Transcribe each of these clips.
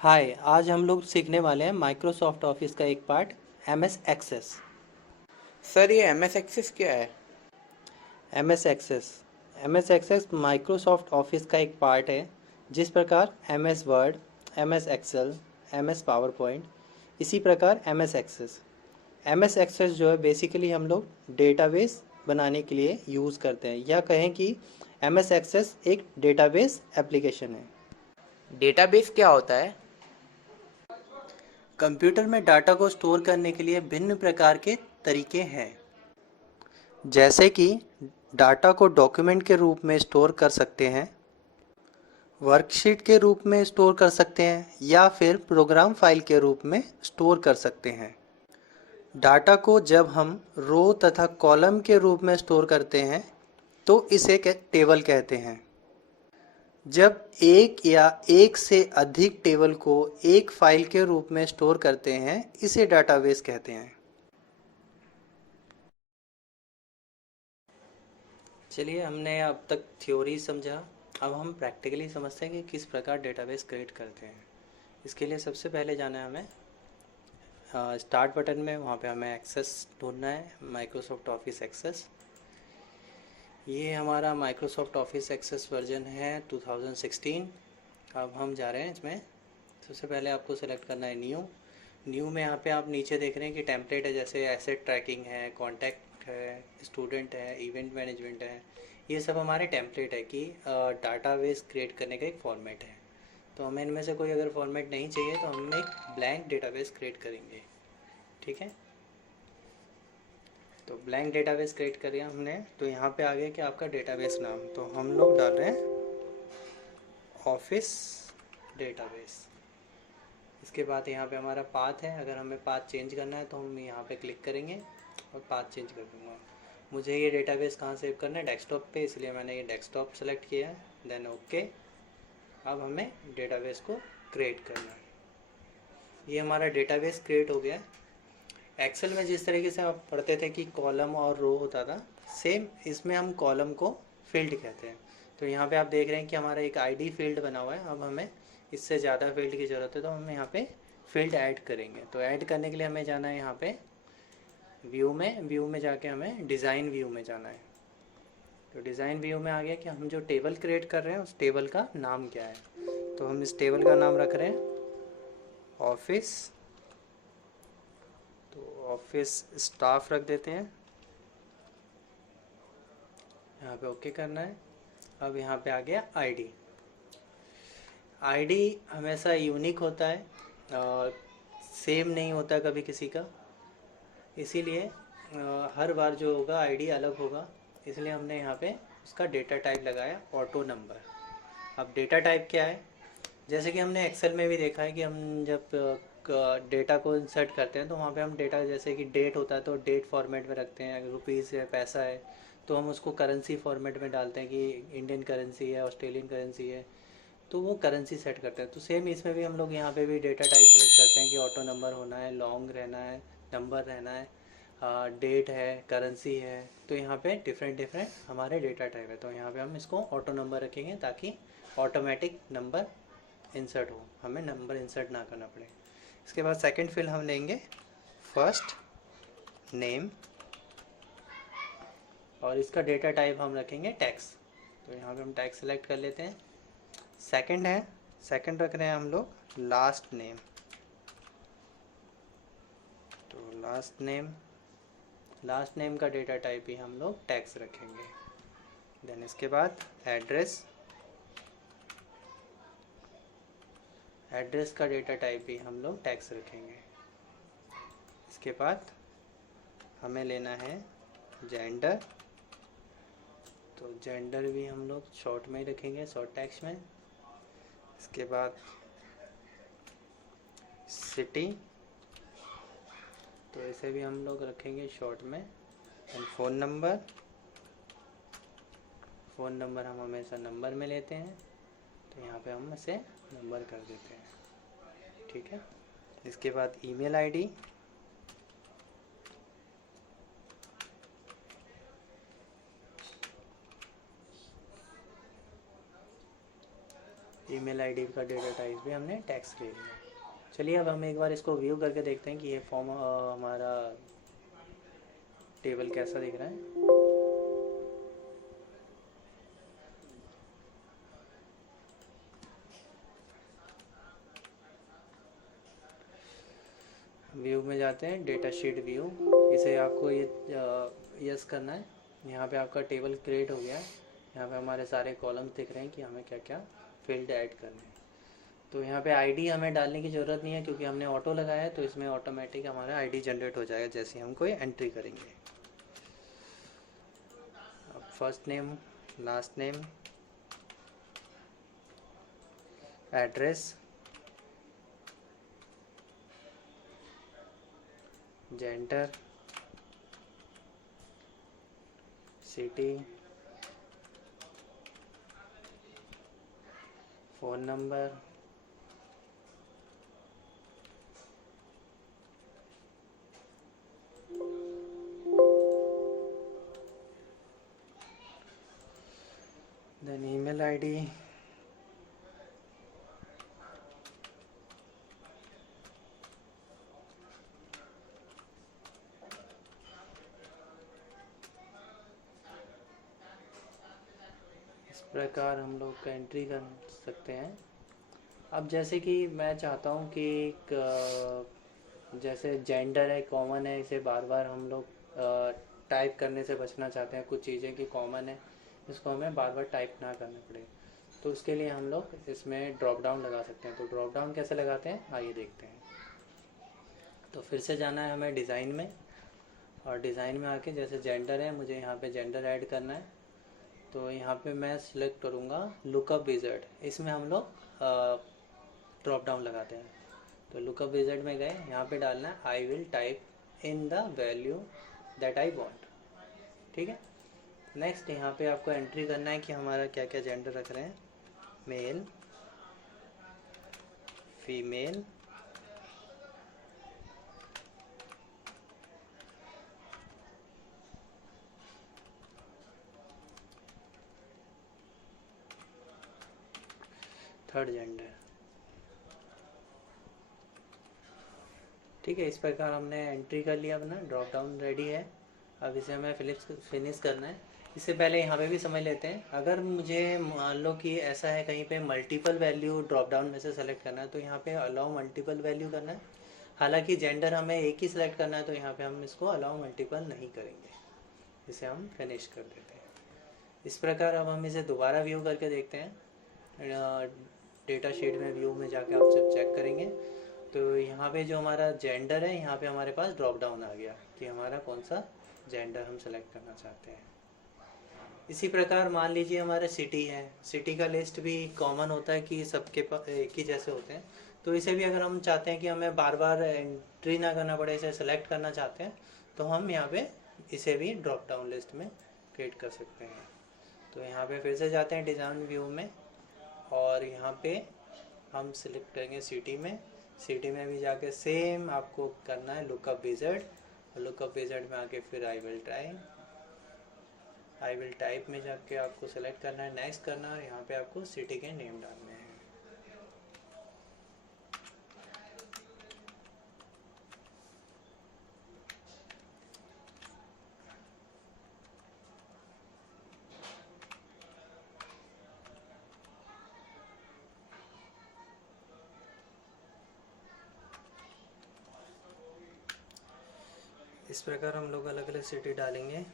हाय, आज हम लोग सीखने वाले हैं माइक्रोसॉफ्ट ऑफिस का एक पार्ट एमएस एक्सेस। सर ये एम एस एक्सेस क्या है? MS access MS access Microsoft office का एक पार्ट है। जिस प्रकार MS word, MS excel, MS power point, इसी प्रकार एमएस एक्सेस जो है बेसिकली हम लोग डेटाबेस बनाने के लिए यूज़ करते हैं, या कहें कि एमएस एक्सेस एक डेटाबेस एप्लीकेशन है। डेटाबेस क्या होता है? कंप्यूटर में डाटा को स्टोर करने के लिए भिन्न प्रकार के तरीके हैं, जैसे कि डाटा को डॉक्यूमेंट के रूप में स्टोर कर सकते हैं, वर्कशीट के रूप में स्टोर कर सकते हैं, या फिर प्रोग्राम फाइल के रूप में स्टोर कर सकते हैं। डाटा को जब हम रो तथा कॉलम के रूप में स्टोर करते हैं तो इसे टेबल कहते हैं। जब एक या एक से अधिक टेबल को एक फाइल के रूप में स्टोर करते हैं, इसे डाटाबेस कहते हैं। चलिए, हमने अब तक थ्योरी समझा। अब हम प्रैक्टिकली समझते हैं कि किस प्रकार डेटाबेस क्रिएट करते हैं। इसके लिए सबसे पहले जाना है हमें स्टार्ट बटन में, वहाँ पे हमें एक्सेस ढूंढना है, माइक्रोसॉफ्ट ऑफिस एक्सेस। ये हमारा माइक्रोसॉफ्ट ऑफिस एक्सेस वर्जन है 2016। अब हम जा रहे हैं इसमें। सबसे पहले आपको सेलेक्ट करना है न्यू। न्यू में यहाँ पे आप नीचे देख रहे हैं कि टेम्पलेट है, जैसे एसेट ट्रैकिंग है, कॉन्टैक्ट है, स्टूडेंट है, इवेंट मैनेजमेंट है। ये सब हमारे टेम्पलेट है कि डाटाबेस क्रिएट करने का एक फॉर्मेट है। तो हमें इनमें से कोई अगर फॉर्मेट नहीं चाहिए तो हम एक ब्लैंक डेटाबेस क्रिएट करेंगे। ठीक है, तो ब्लैंक डेटाबेस क्रिएट करिए हमने। तो यहाँ पे आ गया कि आपका डेटाबेस नाम, तो हम लोग डाल रहे हैं ऑफिस डेटाबेस। इसके बाद यहाँ पे हमारा पाथ है, अगर हमें पाथ चेंज करना है तो हम यहाँ पे क्लिक करेंगे और पाथ चेंज कर दूँगा। मुझे ये डेटाबेस कहाँ सेव करना है, डेस्कटॉप पे, इसलिए मैंने ये डेस्कटॉप सेलेक्ट किया है। Then okay. अब हमें डेटाबेस को क्रिएट करना है। ये हमारा डेटाबेस क्रिएट हो गया है। एक्सेल में जिस तरीके से आप पढ़ते थे कि कॉलम और रो होता था, सेम इसमें हम कॉलम को फील्ड कहते हैं। तो यहाँ पे आप देख रहे हैं कि हमारा एक आईडी फील्ड बना हुआ है। अब हमें इससे ज़्यादा फील्ड की ज़रूरत है, तो हम यहाँ पे फील्ड ऐड करेंगे। तो ऐड करने के लिए हमें जाना है यहाँ पे व्यू में जाके हमें डिज़ाइन व्यू में जाना है। तो डिज़ाइन व्यू में आ गया कि हम जो टेबल क्रिएट कर रहे हैं उस टेबल का नाम क्या है। तो हम इस टेबल का नाम रख रहे हैं ऑफिस। तो ऑफिस स्टाफ रख देते हैं। यहाँ पे ओके करना है। अब यहाँ पे आ गया आईडी। आईडी हमेशा यूनिक होता है और सेम नहीं होता कभी किसी का, इसीलिए हर बार जो होगा आईडी अलग होगा। इसलिए हमने यहाँ पे उसका डेटा टाइप लगाया ऑटो नंबर। अब डेटा टाइप क्या है, जैसे कि हमने एक्सेल में भी देखा है कि हम जब डेटा को इंसर्ट करते हैं तो वहाँ पे हम डेटा, जैसे कि डेट होता है तो डेट फॉर्मेट में रखते हैं, अगर रुपीज़ है, पैसा है, तो हम उसको करेंसी फॉर्मेट में डालते हैं कि इंडियन करेंसी है, ऑस्ट्रेलियन करेंसी है, तो वो करेंसी सेट करते हैं। तो सेम इसमें भी हम लोग यहाँ पे भी डेटा टाइप सेलेक्ट करते हैं कि ऑटो नंबर होना है, लॉन्ग रहना है, नंबर रहना है, डेट है, करेंसी है। तो यहाँ पे डिफरेंट डिफरेंट हमारे डेटा टाइप है। तो यहाँ पे हम इसको ऑटो नंबर रखेंगे ताकि ऑटोमेटिक नंबर इंसर्ट हो, हमें नंबर इंसर्ट ना करना पड़े। इसके बाद सेकंड फील्ड हम लेंगे फर्स्ट नेम, और इसका डेटा टाइप हम रखेंगे टैक्स। तो यहाँ पे हम टैक्स सेलेक्ट कर लेते हैं। सेकंड है, सेकंड रख रहे हैं हम लोग लास्ट नेम। तो लास्ट नेम का डेटा टाइप ही हम लोग टैक्स रखेंगे। देन इसके बाद एड्रेस, एड्रेस का डेटा टाइप ही हम लोग टैक्स रखेंगे। इसके बाद हमें लेना है जेंडर। तो जेंडर भी हम लोग शॉर्ट में ही रखेंगे, शॉर्ट टैक्स में। इसके बाद सिटी, तो इसे भी हम लोग रखेंगे शॉर्ट में। And phone number, phone number हम हमेशा नंबर में लेते हैं, तो यहाँ पे हम इसे नंबर कर देते हैं। ठीक है, इसके बाद ईमेल आईडी, ईमेल आईडी का डेटा टाइप भी हमने टेक्स्ट ले लिया। चलिए अब हम एक बार इसको व्यू करके देखते हैं कि ये फॉर्म हमारा टेबल कैसा दिख रहा है। व्यू में जाते हैं, डेटा शीट व्यू, इसे आपको ये यस करना है। यहाँ पे आपका टेबल क्रिएट हो गया है। यहाँ पे हमारे सारे कॉलम्स दिख रहे हैं कि हमें क्या क्या फील्ड ऐड करने हैं। तो यहाँ पे आईडी हमें डालने की ज़रूरत नहीं है क्योंकि हमने ऑटो लगाया है, तो इसमें ऑटोमेटिक हमारा आईडी जनरेट हो जाएगा जैसे हम कोई एंट्री करेंगे। अब first name, last name, address, gender, city, phone number, then email ID, इस प्रकार हम लोग का एंट्री कर सकते हैं। अब जैसे कि मैं चाहता हूँ कि जैसे जेंडर है कॉमन है, इसे बार बार हम लोग टाइप करने से बचना चाहते हैं। कुछ चीज़ें की कॉमन है, इसको हमें बार बार टाइप ना करना पड़े, तो उसके लिए हम लोग इसमें ड्रॉप डाउन लगा सकते हैं। तो ड्रॉप डाउन कैसे लगाते हैं आइए देखते हैं। तो फिर से जाना है हमें डिज़ाइन में, और डिज़ाइन में आके जैसे जेंडर है, मुझे यहाँ पे जेंडर ऐड करना है। तो यहाँ पे मैं सिलेक्ट करूँगा लुकअप विज़ार्ड, इसमें हम लोग ड्रॉप डाउन लगाते हैं। तो लुकअप विज़ार्ड में गए, यहाँ पे डालना है I will type in the value that I want. ठीक है। नेक्स्ट यहाँ पे आपको एंट्री करना है कि हमारा क्या क्या जेंडर रख रहे हैं, मेल, फीमेल, थर्ड जेंडर। ठीक है, इस प्रकार हमने एंट्री कर लिया, अपना ड्रॉप डाउन रेडी है। अब इसे हमें फिनिश करना है। इससे पहले यहाँ पे भी समझ लेते हैं, अगर मुझे मान लो कि ऐसा है कहीं पे मल्टीपल वैल्यू ड्रॉप डाउन में से सेलेक्ट करना है, तो यहाँ पे अलाउ मल्टीपल वैल्यू करना है। हालांकि जेंडर हमें एक ही सिलेक्ट करना है, तो यहाँ पे हम इसको अलाउ मल्टीपल नहीं करेंगे, इसे हम फिनिश कर देते हैं। इस प्रकार अब हम इसे दोबारा व्यू करके देखते हैं। डेटा शीट में व्यू में जाके आप जब चेक करेंगे तो यहाँ पे जो हमारा जेंडर है, यहाँ पे हमारे पास ड्रॉप डाउन आ गया कि हमारा कौन सा जेंडर हम सेलेक्ट करना चाहते हैं। इसी प्रकार मान लीजिए हमारे सिटी है, सिटी का लिस्ट भी कॉमन होता है कि सबके पास एक ही जैसे होते हैं। तो इसे भी अगर हम चाहते हैं कि हमें बार बार एंट्री ना करना पड़े, इसे सेलेक्ट करना चाहते हैं, तो हम यहाँ पे इसे भी ड्रॉप डाउन लिस्ट में क्रिएट कर सकते हैं। तो यहाँ पे फिर से जाते हैं डिज़ाइन व्यू में, और यहाँ पे हम सिलेक्ट करेंगे सिटी में। सिटी में भी जाके सेम आपको करना है लुकअप विज़ार्ड, और लुकअप विज़ार्ड में आके फिर आई विल टाइप में जाके आपको सेलेक्ट करना है, नेक्स्ट करना है, और यहाँ पे आपको सिटी के नेम डालने हैं। इस प्रकार हम लोग अलग अलग सिटी डालेंगे।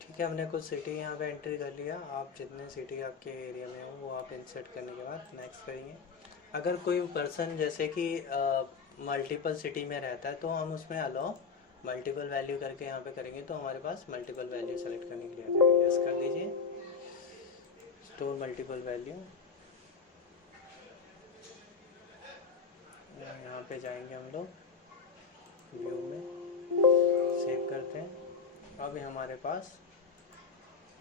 ठीक है, हमने कुछ सिटी यहाँ पे एंट्री कर लिया। आप जितने सिटी आपके एरिया में हो वो आप इंसर्ट करने के बाद नेक्स्ट करेंगे। अगर कोई पर्सन जैसे कि मल्टीपल सिटी में रहता है, तो हम उसमें अलाउ मल्टीपल वैल्यू करके यहाँ पे करेंगे, तो हमारे पास मल्टीपल वैल्यू सेलेक्ट करने के लिए आ जाएगा। यस कर दीजिए, स्टोर मल्टीपल वैल्यू। यहाँ पे जाएंगे हम लोग, व्यू में सेव करते हैं। अब हमारे पास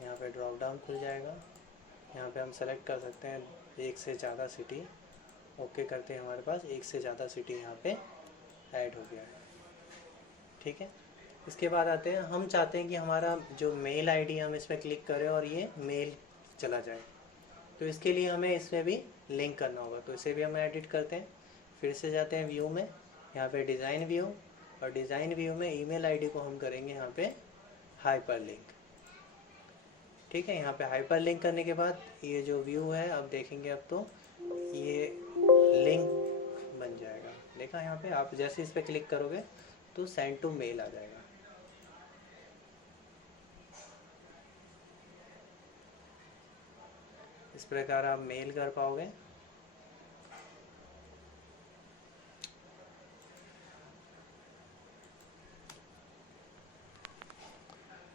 यहाँ पे ड्रॉप डाउन खुल जाएगा। यहाँ पे हम सेलेक्ट कर सकते हैं एक से ज़्यादा सिटी। ओके करते हैं, हमारे पास एक से ज़्यादा सिटी यहाँ पे ऐड हो गया है। ठीक है, इसके बाद आते हैं, हम चाहते हैं कि हमारा जो मेल आईडी हम इस पर क्लिक करें और ये मेल चला जाए, तो इसके लिए हमें इसमें भी लिंक करना होगा। तो इसे भी हम एडिट करते हैं। फिर से जाते हैं व्यू में, यहाँ पे डिज़ाइन व्यू, और डिज़ाइन व्यू में ईमेल आईडी को हम करेंगे यहाँ पे हाइपर लिंक। ठीक है, यहाँ पे हाइपर लिंक करने के बाद ये जो व्यू है, अब देखेंगे अब तो ये लिंक बन जाएगा। देखा, यहाँ पे आप जैसे इस पर क्लिक करोगे तो सेंड टू मेल आ जाएगा। इस प्रकार आप मेल कर पाओगे।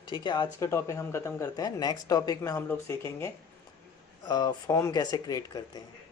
ठीक है, आज का टॉपिक हम ख़त्म करते हैं। नेक्स्ट टॉपिक में हम लोग सीखेंगे फॉर्म कैसे क्रिएट करते हैं।